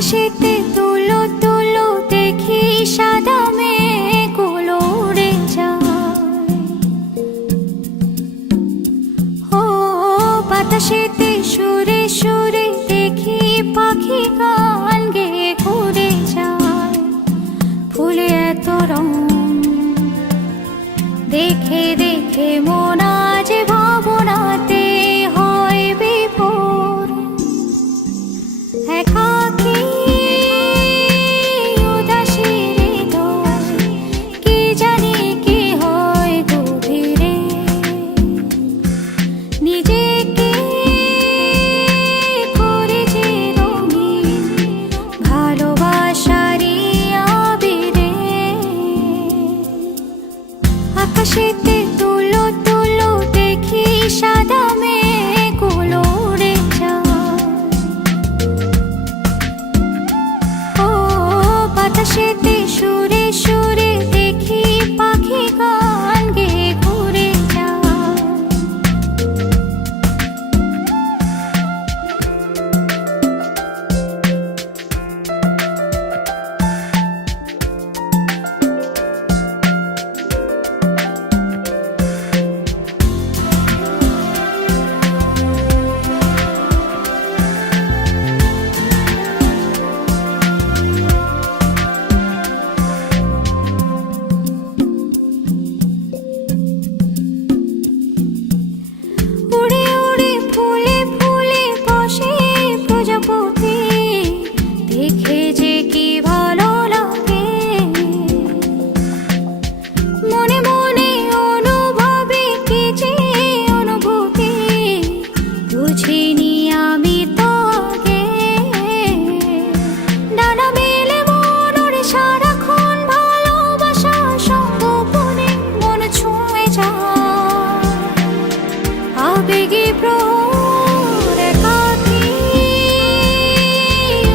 আকাশেতে তুলো তুলো দেখি সাদা মেঘগুলো উড়ে যায়। ও বাতাসেতে সুরে সুরে দেখি পাখি গান গেয়ে ঘুরে যায়। ফুলে এত রং দেখে দেখে মন আজ ভাবনাতে হয় বিভোর। একাকী উদাসী হৃদয় কি জানি কি হয় গভীরে। নিজেকে করে যে রঙিন ভালোবাসারই আবিরে। আকাশেতে তুলো তুলো দেখি সাদা মেঘগুলো উড়ে যায়। ও বাতাসেতে সুরে সুরে দেখি পাখি গান গেয়ে ঘুরে যায়। উড়ে উড়ে ফুলে ফুলে বসে প্রজাপতি দেখে যে কি ভালো লাগে। মনে মনে অনুভবে কি যে অনুভূতি বুঝিনি আমি তো আগে। ডানা মেলে মন ওড়ে সারাক্ষণ ভালোবাসা সঙ্গোপনে মন ছুঁয়ে যায়। আবেগে প্রহর একাকী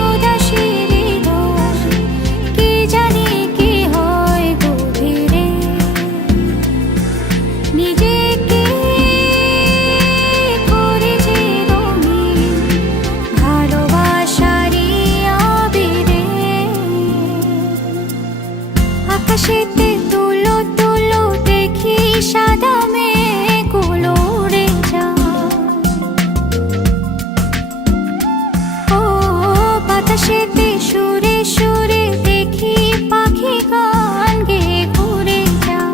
উদাসী হৃদয় কি জানি কি হয় গভীরে। নিজেকে করে যে রঙিন ভালোবাসারই আবিরে। আকাশেতে তুলো তুলো দেখি সাদা মেঘগুলো উড়ে যায়। ও বাতাসেতে সুরে সুরে দেখি পাখি গান গেয়ে ঘুরে যায়।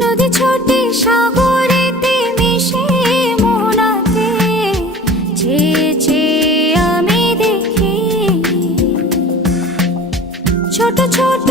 নদী ছোটে সাগরেতে মিশে মোহনাতে চেয়ে চেয়ে আমি দেখি ছোট ছোট